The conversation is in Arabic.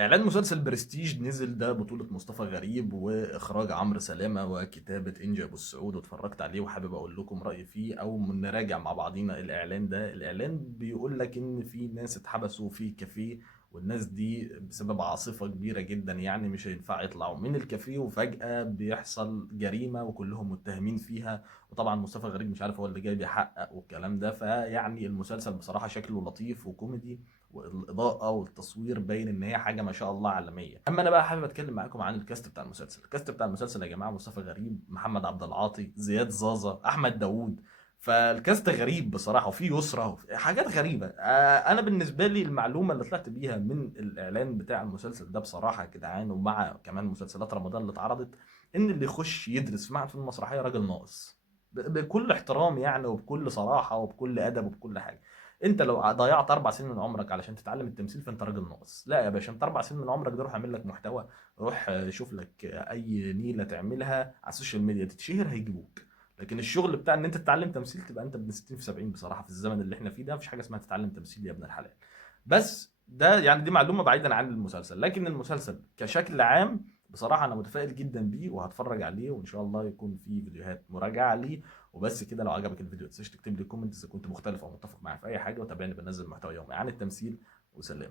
إعلان مسلسل برستيج نزل، ده بطولة مصطفى غريب وإخراج عمرو سلامة وكتابة إنجي أبو السعود، واتفرجت عليه وحابب أقول لكم رأيي فيه أو نراجع مع بعضينا الإعلان ده. الإعلان بيقول لك إن في ناس اتحبسوا في كافيه، والناس دي بسبب عاصفة كبيرة جدا يعني مش هينفع يطلعوا من الكافيه، وفجأة بيحصل جريمة وكلهم متهمين فيها. وطبعا مصطفى غريب مش عارف هو اللي جاي بيحقق والكلام ده. فيعني المسلسل بصراحة شكله لطيف وكوميدي، والاضاءه والتصوير باين ان هي حاجه ما شاء الله عالميه. اما انا بقى حابب اتكلم معاكم عن الكاست بتاع المسلسل. الكاست بتاع المسلسل يا جماعه: مصطفى غريب، محمد عبد العاطي، زياد زازا، احمد داوود. فالكاست غريب بصراحه، وفي يسرى وفي حاجات غريبه. انا بالنسبه لي المعلومه اللي طلعت بيها من الاعلان بتاع المسلسل ده بصراحه يا جدعان، ومع كمان مسلسلات رمضان اللي اتعرضت، ان اللي يخش يدرس في معهد فنون مسرحيه راجل ناقص. بكل احترام يعني، وبكل صراحه وبكل ادب وبكل حاجه. انت لو ضيعت 4 سنين من عمرك علشان تتعلم التمثيل فانت راجل ناقص. لا يا باشا، انت 4 سنين من عمرك ده روح اعمل لك محتوى. روح شوف لك اي نيله تعملها على السوشيال ميديا تتشهر هيجيبوك. لكن الشغل بتاع ان انت تتعلم تمثيل تبقى انت ابن 60 في 70 بصراحه. في الزمن اللي احنا فيه ده مفيش حاجه اسمها تتعلم تمثيل يا ابن الحلال. بس ده يعني دي معلومه بعيدا عن المسلسل، لكن المسلسل كشكل عام بصراحه انا متفائل جدا بيه وهتفرج عليه، وان شاء الله يكون في فيديوهات مراجعه ليه. وبس كده. لو عجبك الفيديو ما تنساش تكتب لي كومنت اذا كنت مختلف او متفق معايا في اي حاجه، وتابعني بنزل محتوى يومي عن التمثيل. وسلام.